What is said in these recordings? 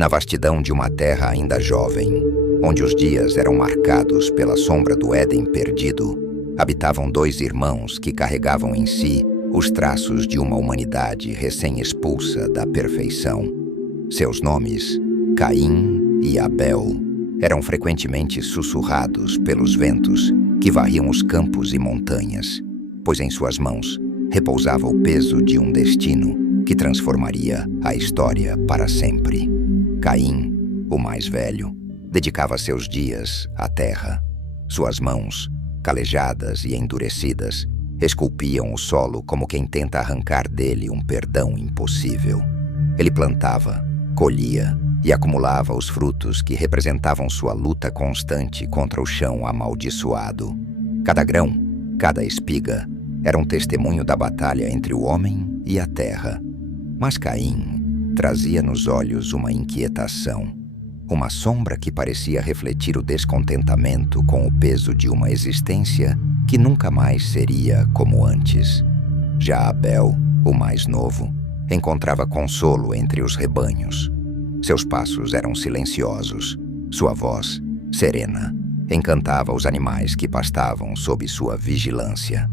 na vastidão de uma terra ainda jovem, onde os dias eram marcados pela sombra do Éden perdido, habitavam dois irmãos que carregavam em si os traços de uma humanidade recém-expulsa da perfeição. Seus nomes, Caim e Abel, eram frequentemente sussurrados pelos ventos que varriam os campos e montanhas, pois em suas mãos repousava o peso de um destino que transformaria a história para sempre. Caim, o mais velho, dedicava seus dias à terra. Suas mãos, calejadas e endurecidas, esculpiam o solo como quem tenta arrancar dele um perdão impossível. Ele plantava, colhia e acumulava os frutos que representavam sua luta constante contra o chão amaldiçoado. Cada grão, cada espiga, era um testemunho da batalha entre o homem e a terra. Mas Caim trazia nos olhos uma inquietação, uma sombra que parecia refletir o descontentamento com o peso de uma existência que nunca mais seria como antes. Já Abel, o mais novo, encontrava consolo entre os rebanhos. Seus passos eram silenciosos, sua voz, serena, encantava os animais que pastavam sob sua vigilância.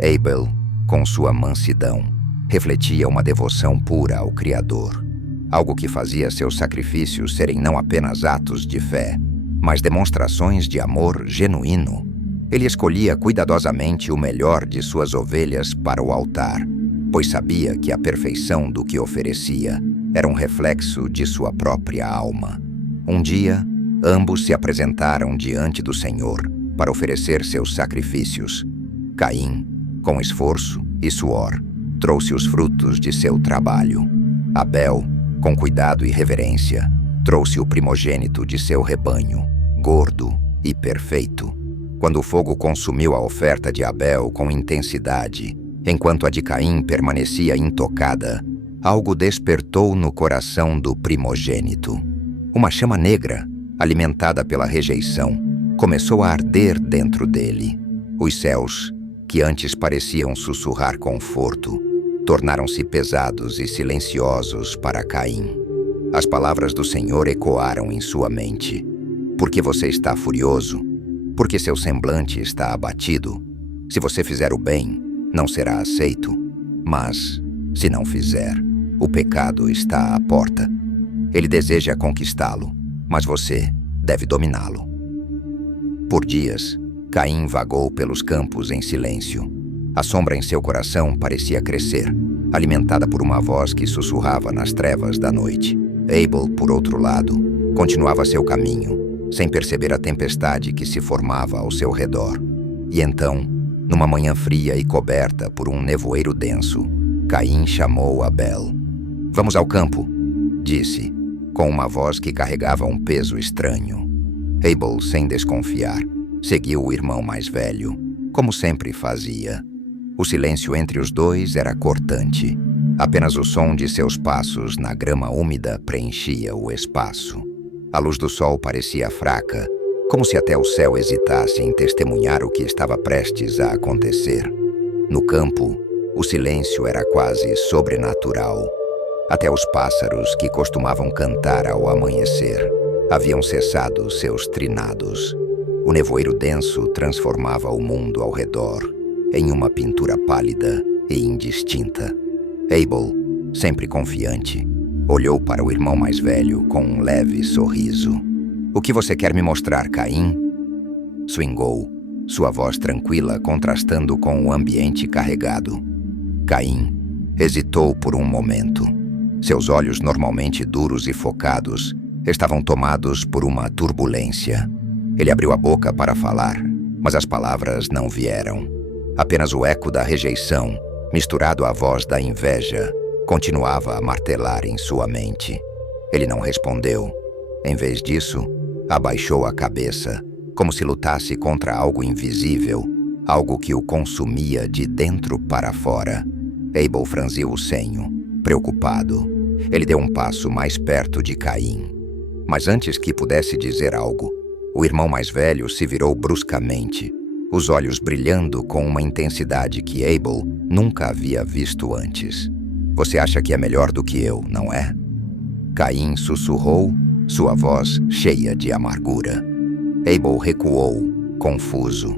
Abel, com sua mansidão, refletia uma devoção pura ao Criador, algo que fazia seus sacrifícios serem não apenas atos de fé, mas demonstrações de amor genuíno. Ele escolhia cuidadosamente o melhor de suas ovelhas para o altar, pois sabia que a perfeição do que oferecia era um reflexo de sua própria alma. Um dia, ambos se apresentaram diante do Senhor para oferecer seus sacrifícios. Caim, com esforço e suor, trouxe os frutos de seu trabalho. Abel, com cuidado e reverência, trouxe o primogênito de seu rebanho, gordo e perfeito. Quando o fogo consumiu a oferta de Abel com intensidade, enquanto a de Caim permanecia intocada, algo despertou no coração do primogênito. Uma chama negra, alimentada pela rejeição, começou a arder dentro dele. Os céus, que antes pareciam sussurrar conforto, tornaram-se pesados e silenciosos para Caim. As palavras do Senhor ecoaram em sua mente. Por que você está furioso? Por que seu semblante está abatido? Se você fizer o bem, não será aceito. Mas, se não fizer, o pecado está à porta. Ele deseja conquistá-lo, mas você deve dominá-lo. Por dias, Caim vagou pelos campos em silêncio. A sombra em seu coração parecia crescer, alimentada por uma voz que sussurrava nas trevas da noite. Abel, por outro lado, continuava seu caminho, sem perceber a tempestade que se formava ao seu redor. E então, numa manhã fria e coberta por um nevoeiro denso, Caim chamou Abel. "Vamos ao campo", disse, com uma voz que carregava um peso estranho. Abel, sem desconfiar, seguiu o irmão mais velho, como sempre fazia. O silêncio entre os dois era cortante. Apenas o som de seus passos na grama úmida preenchia o espaço. A luz do sol parecia fraca, como se até o céu hesitasse em testemunhar o que estava prestes a acontecer. No campo, o silêncio era quase sobrenatural. Até os pássaros que costumavam cantar ao amanhecer haviam cessado seus trinados. O nevoeiro denso transformava o mundo ao redor em uma pintura pálida e indistinta. Abel, sempre confiante, olhou para o irmão mais velho com um leve sorriso. "O que você quer me mostrar, Caim?" Swingou, sua voz tranquila contrastando com o ambiente carregado. Caim hesitou por um momento. Seus olhos, normalmente duros e focados, estavam tomados por uma turbulência. Ele abriu a boca para falar, mas as palavras não vieram. Apenas o eco da rejeição, misturado à voz da inveja, continuava a martelar em sua mente. Ele não respondeu. Em vez disso, abaixou a cabeça, como se lutasse contra algo invisível, algo que o consumia de dentro para fora. Abel franziu o senho, preocupado. Ele deu um passo mais perto de Caim. Mas antes que pudesse dizer algo, o irmão mais velho se virou bruscamente, os olhos brilhando com uma intensidade que Abel nunca havia visto antes. "Você acha que é melhor do que eu, não é?" Caim sussurrou, sua voz cheia de amargura. Abel recuou, confuso.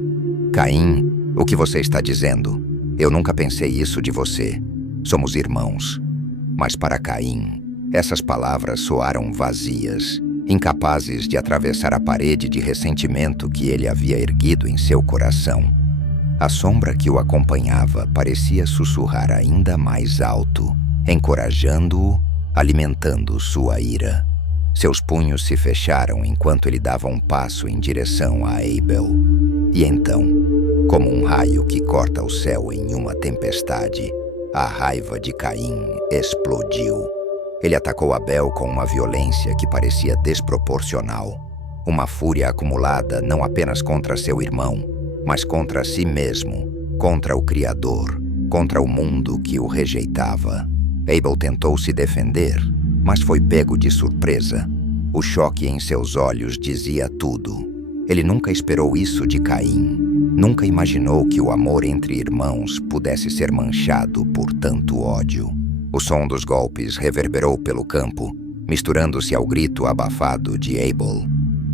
Caim, o que você está dizendo? Eu nunca pensei isso de você. Somos irmãos. Mas para Caim, essas palavras soaram vazias, incapazes de atravessar a parede de ressentimento que ele havia erguido em seu coração. A sombra que o acompanhava parecia sussurrar ainda mais alto, encorajando-o, alimentando sua ira. Seus punhos se fecharam enquanto ele dava um passo em direção a Abel. E então, como um raio que corta o céu em uma tempestade, a raiva de Caim explodiu. Ele atacou Abel com uma violência que parecia desproporcional. Uma fúria acumulada não apenas contra seu irmão, mas contra si mesmo, contra o Criador, contra o mundo que o rejeitava. Abel tentou se defender, mas foi pego de surpresa. O choque em seus olhos dizia tudo. Ele nunca esperou isso de Caim. Nunca imaginou que o amor entre irmãos pudesse ser manchado por tanto ódio. O som dos golpes reverberou pelo campo, misturando-se ao grito abafado de Abel.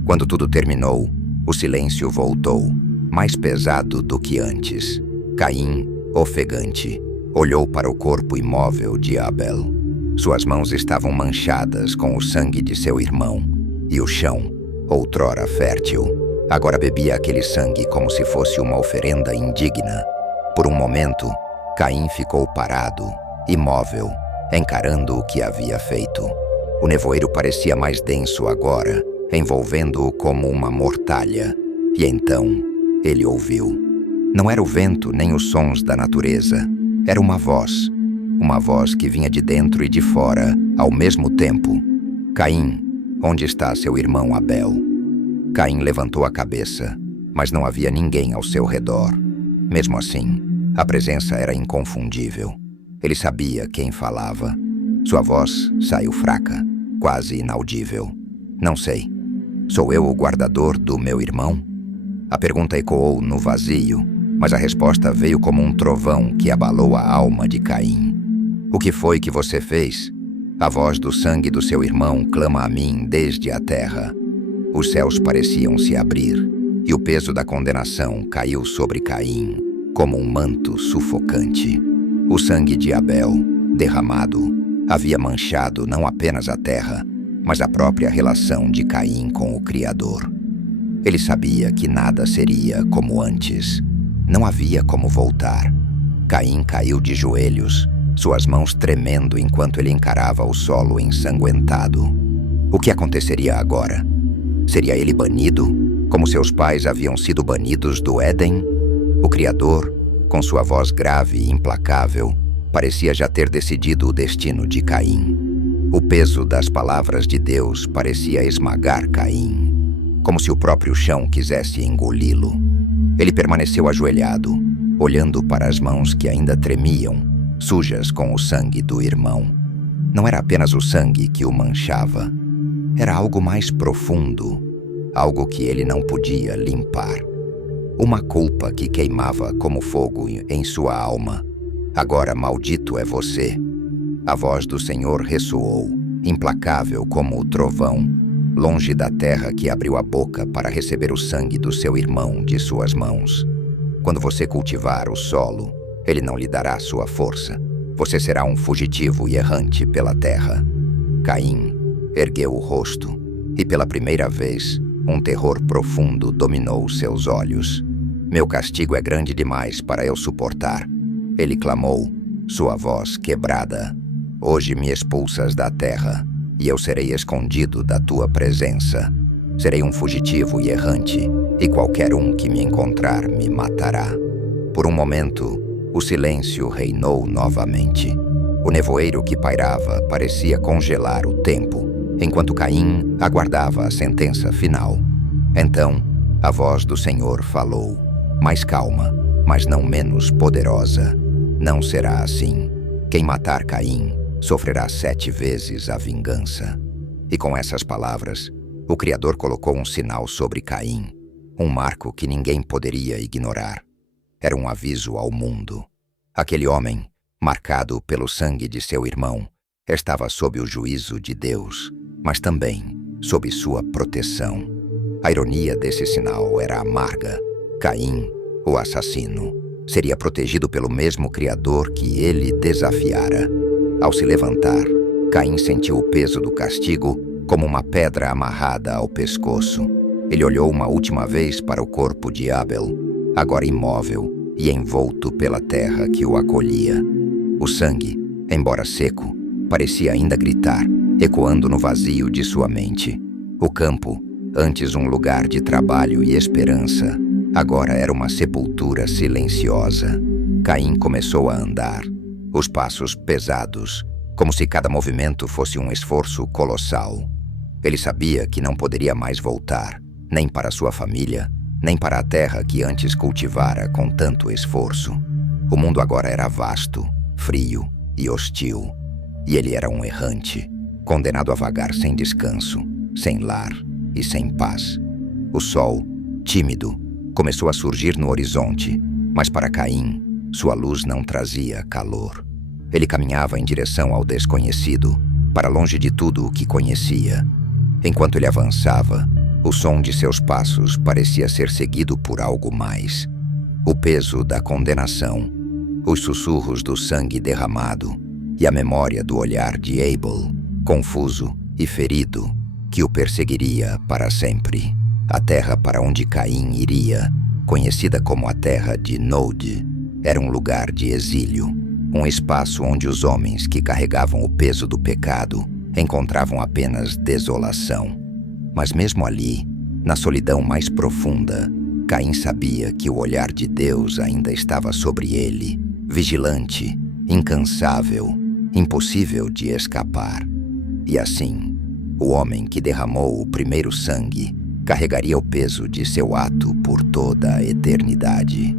Quando tudo terminou, o silêncio voltou, mais pesado do que antes. Caim, ofegante, olhou para o corpo imóvel de Abel. Suas mãos estavam manchadas com o sangue de seu irmão, e o chão, outrora fértil, agora bebia aquele sangue como se fosse uma oferenda indigna. Por um momento, Caim ficou parado, imóvel, encarando o que havia feito. O nevoeiro parecia mais denso agora, envolvendo-o como uma mortalha. E então, ele ouviu. Não era o vento nem os sons da natureza. Era uma voz que vinha de dentro e de fora, ao mesmo tempo. Caim, onde está seu irmão Abel? Caim levantou a cabeça, mas não havia ninguém ao seu redor. Mesmo assim, a presença era inconfundível. Ele sabia quem falava. Sua voz saiu fraca, quase inaudível. Não sei. Sou eu o guardador do meu irmão? A pergunta ecoou no vazio, mas a resposta veio como um trovão que abalou a alma de Caim. O que foi que você fez? A voz do sangue do seu irmão clama a mim desde a terra. Os céus pareciam se abrir, e o peso da condenação caiu sobre Caim, como um manto sufocante. O sangue de Abel, derramado, havia manchado não apenas a terra, mas a própria relação de Caim com o Criador. Ele sabia que nada seria como antes. Não havia como voltar. Caim caiu de joelhos, suas mãos tremendo enquanto ele encarava o solo ensanguentado. O que aconteceria agora? Seria ele banido, como seus pais haviam sido banidos do Éden? O Criador, com sua voz grave e implacável, parecia já ter decidido o destino de Caim. O peso das palavras de Deus parecia esmagar Caim, como se o próprio chão quisesse engoli-lo. Ele permaneceu ajoelhado, olhando para as mãos que ainda tremiam, sujas com o sangue do irmão. Não era apenas o sangue que o manchava. Era algo mais profundo, algo que ele não podia limpar. Uma culpa que queimava como fogo em sua alma. Agora maldito é você. A voz do Senhor ressoou, implacável como o trovão, longe da terra que abriu a boca para receber o sangue do seu irmão de suas mãos. Quando você cultivar o solo, ele não lhe dará sua força. Você será um fugitivo e errante pela terra. Caim ergueu o rosto, e pela primeira vez, um terror profundo dominou seus olhos. Meu castigo é grande demais para eu suportar. Ele clamou, sua voz quebrada. Hoje me expulsas da terra, e eu serei escondido da tua presença. Serei um fugitivo e errante, e qualquer um que me encontrar me matará. Por um momento, o silêncio reinou novamente. O nevoeiro que pairava parecia congelar o tempo, enquanto Caim aguardava a sentença final. Então, a voz do Senhor falou, mais calma, mas não menos poderosa. Não será assim. Quem matar Caim sofrerá 7 vezes a vingança. E com essas palavras, o Criador colocou um sinal sobre Caim, um marco que ninguém poderia ignorar. Era um aviso ao mundo. Aquele homem, marcado pelo sangue de seu irmão, estava sob o juízo de Deus, mas também sob sua proteção. A ironia desse sinal era amarga. Caim, o assassino, seria protegido pelo mesmo Criador que ele desafiara. Ao se levantar, Caim sentiu o peso do castigo como uma pedra amarrada ao pescoço. Ele olhou uma última vez para o corpo de Abel, agora imóvel e envolto pela terra que o acolhia. O sangue, embora seco, parecia ainda gritar, ecoando no vazio de sua mente. O campo, antes um lugar de trabalho e esperança, agora era uma sepultura silenciosa. Caim começou a andar, os passos pesados, como se cada movimento fosse um esforço colossal. Ele sabia que não poderia mais voltar, nem para sua família, nem para a terra que antes cultivara com tanto esforço. O mundo agora era vasto, frio e hostil, e ele era um errante, condenado a vagar sem descanso, sem lar e sem paz. O sol, tímido, começou a surgir no horizonte, mas para Caim, sua luz não trazia calor. Ele caminhava em direção ao desconhecido, para longe de tudo o que conhecia. Enquanto ele avançava, o som de seus passos parecia ser seguido por algo mais. O peso da condenação, os sussurros do sangue derramado e a memória do olhar de Abel, confuso e ferido, que o perseguiria para sempre. A terra para onde Caim iria, conhecida como a terra de Nod, era um lugar de exílio, um espaço onde os homens que carregavam o peso do pecado encontravam apenas desolação. Mas mesmo ali, na solidão mais profunda, Caim sabia que o olhar de Deus ainda estava sobre ele, vigilante, incansável, impossível de escapar. E assim, o homem que derramou o primeiro sangue carregaria o peso de seu ato por toda a eternidade.